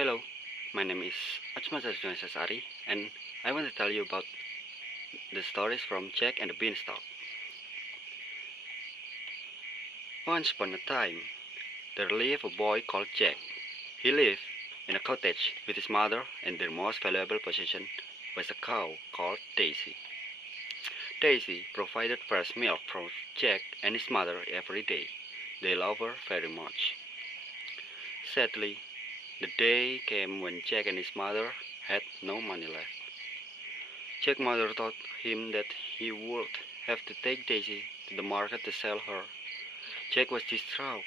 Hello, my name is Achmad Arjunas Asy'Ari, and I want to tell you about the stories from Jack and the Beanstalk. Once upon a time, there lived a boy called Jack. He lived in a cottage with his mother, and their most valuable possession was a cow called Daisy. Daisy provided fresh milk for Jack and his mother every day. They loved her very much. Sadly, the day came when Jack and his mother had no money left. Jack's mother told him that he would have to take Daisy to the market to sell her. Jack was distraught,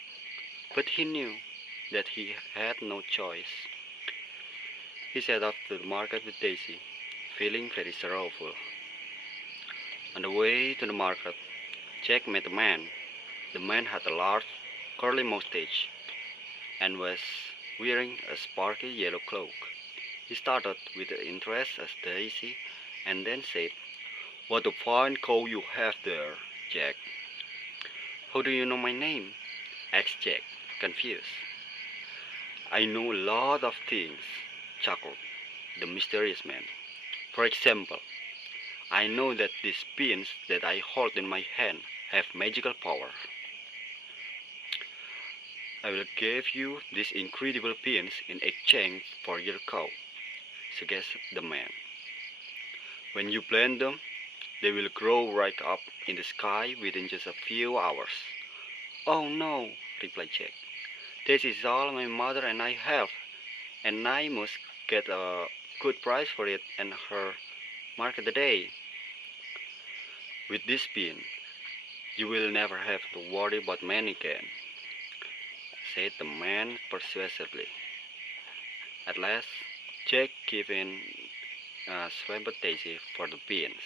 but he knew that he had no choice. He set off to the market with Daisy, feeling very sorrowful. On the way to the market, Jack met a man. The man had a large, curly mustache and was wearing a sparkly yellow cloak. He started with interest as Daisy and then said, "What a fine cow you have there, Jack." "How do you know my name?" asked Jack, confused. "I know a lot of things," chuckled the mysterious man. "For example, I know that these beans that I hold in my hand have magical power. I will give you these incredible beans in exchange for your cow," suggested the man. "When you plant them, they will grow right up in the sky within just a few hours." "Oh no," replied Jack. "This is all my mother and I have, and I must get a good price for it and her market today. With this bean, you will never have to worry about money again," said the man persuasively. At last, Jack gave in swamped Daisy for the beans.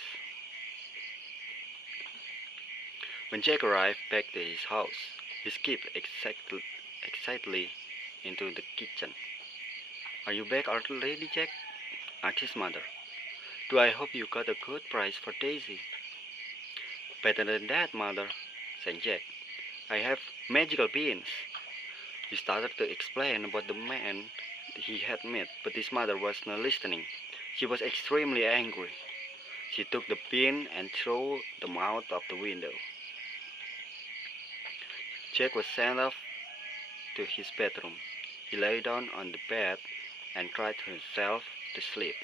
When Jack arrived back to his house, he skipped excitedly into the kitchen. "Are you back already, Jack?" asked his mother. "Do I hope you got a good price for Daisy?" "Better than that, mother," said Jack. "I have magical beans." He started to explain about the man he had met, but his mother was not listening. She was extremely angry. She took the bean and threw them out of the window. Jack was sent off to his bedroom. He lay down on the bed and cried himself to sleep.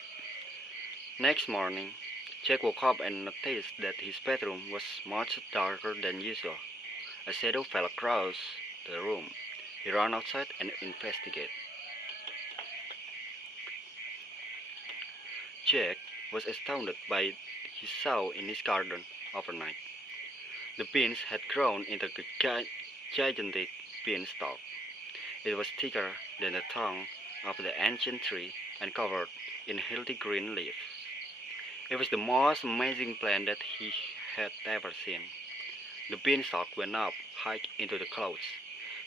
Next morning, Jack woke up and noticed that his bedroom was much darker than usual. A shadow fell across the room. He ran outside and investigated. Jack was astounded by what he saw in his garden overnight. The beans had grown into a gigantic beanstalk. It was thicker than the trunk of the ancient tree and covered in healthy green leaves. It was the most amazing plant that he had ever seen. The beanstalk went up high into the clouds.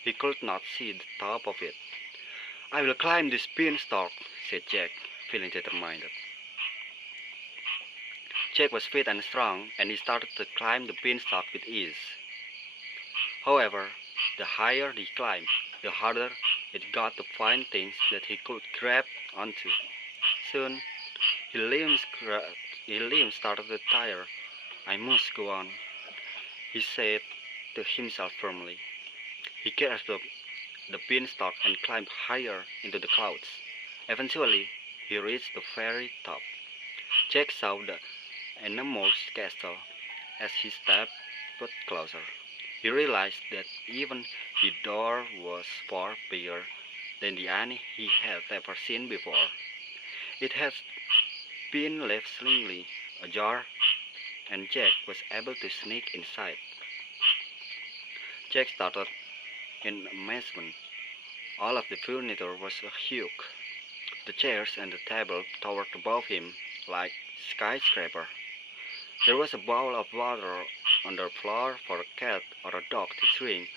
He could not see the top of it. "I will climb this beanstalk," said Jack, feeling determined. Jack was fit and strong, and he started to climb the beanstalk with ease. However, the higher he climbed, the harder it got to find things that he could grab onto. Soon, his limbs started to tire. "I must go on," he said to himself firmly. He grasped the beanstalk and climbed higher into the clouds. Eventually, he reached the very top. Jack saw the enormous castle as he stepped closer. He realized that even the door was far bigger than any he had ever seen before. It had been left slightly ajar, and Jack was able to sneak inside. Jack started in amazement. All of the furniture was huge. The chairs and the table towered above him like skyscraper. There was a bowl of water on the floor for a cat or a dog to drink,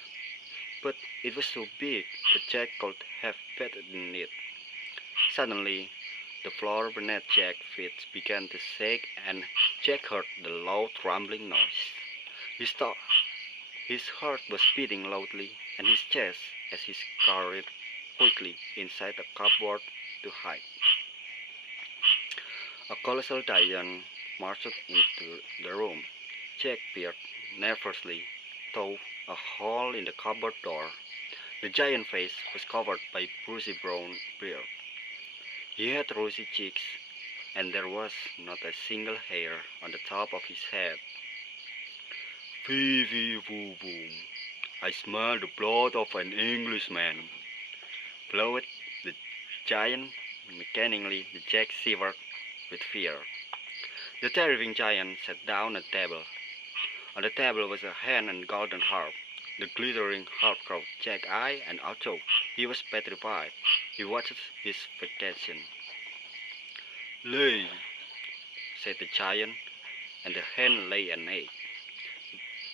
but it was so big that Jack could have bathed in it. Suddenly, the floor beneath Jack's feet began to shake, and Jack heard the loud rumbling noise. His heart was beating loudly, and his chest as he scurried quickly inside the cupboard to hide. A colossal giant marched into the room. Jack peered nervously through a hole in the cupboard door. The giant face was covered by bruisy brown beard. He had rosy cheeks, and there was not a single hair on the top of his head. Fee fee woo woo, I smell the blood of an Englishman, blowed the giant mechanically. The Jack shivered with fear. The terrifying giant sat down at the table. On the table was a hand and golden harp. The glittering harp caught Jack's eye, and although he was petrified, he watched his vacation. Lay, said the giant, and the hen lay an egg.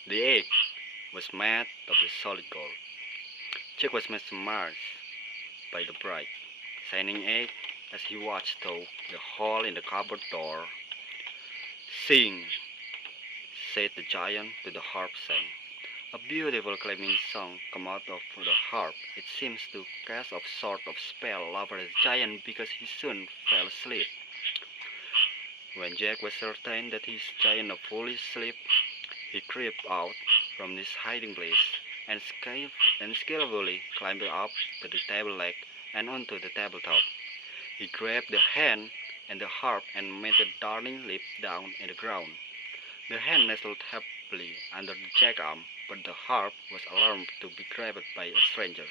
The egg was made of the solid gold. Jack was mesmerized by the bright, shining egg as he watched through the hole in the cupboard door. Sing, said the giant to the harp sang. A beautiful clanging song came out of the harp. It seems to cast a sort of spell over the giant because he soon fell asleep. When Jack was certain that his giant was fully asleep, he crept out from his hiding place and skillfully climbed up to the table leg and onto the tabletop. He grabbed the hen and the harp and made the darling leap down in the ground. The hen nestled happily under the Jack's arm, but the harp was alarmed to be grabbed by a stranger.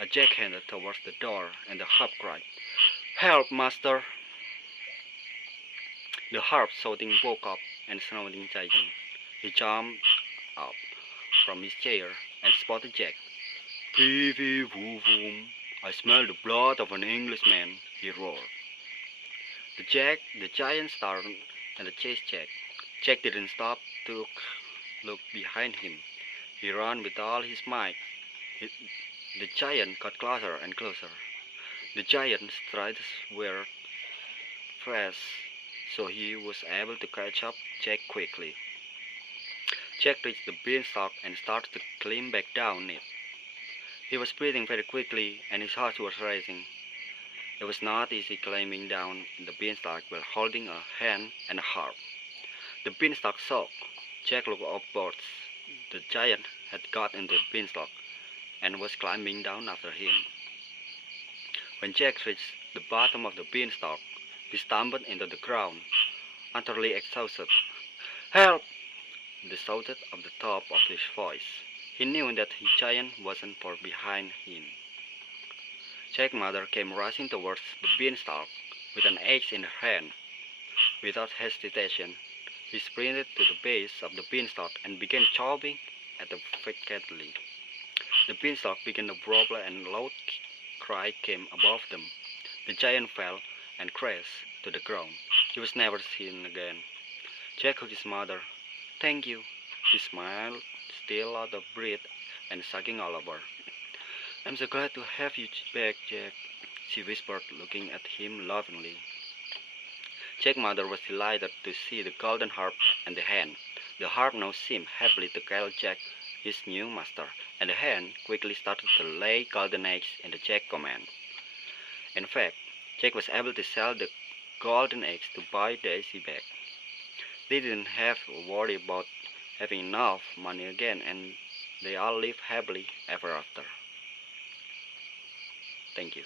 A Jack handed towards the door, and the harp cried, "Help, master!" The harp shouting woke up and snorting giant. He jumped up from his chair and spotted Jack. "Fee fee woo woo, I smell the blood of an Englishman," he roared. The giant started and chased Jack. Jack didn't stop to look behind him. He ran with all his might. The giant got closer and closer. The giant's strides were fast, so he was able to catch up Jack quickly. Jack reached the beanstalk and started to climb back down it. He was breathing very quickly and his heart was racing. It was not easy climbing down the beanstalk while holding a hand and a harp. The beanstalk shook. Jack looked upwards. The giant had got into the beanstalk and was climbing down after him. When Jack reached the bottom of the beanstalk, he stumbled into the ground, utterly exhausted. "Help!" he shouted at the top of his voice. He knew that his giant wasn't far behind him. Jack's mother came rushing towards the beanstalk with an axe in her hand. Without hesitation, he sprinted to the base of the beanstalk and began chopping at it frantically. The beanstalk began to wobble and a loud cry came above them. The giant fell and crashed to the ground. He was never seen again. Jack hugged his mother. "Thank you," he smiled, still out of breath and shaking all over. "I'm so glad to have you back, Jack," she whispered, looking at him lovingly. Jack's mother was delighted to see the golden harp and the hen. The harp now seemed happily to call Jack his new master, and the hen quickly started to lay golden eggs in the Jack's command. In fact, Jack was able to sell the golden eggs to buy Daisy back. They didn't have to worry about having enough money again, and they all lived happily ever after. Thank you.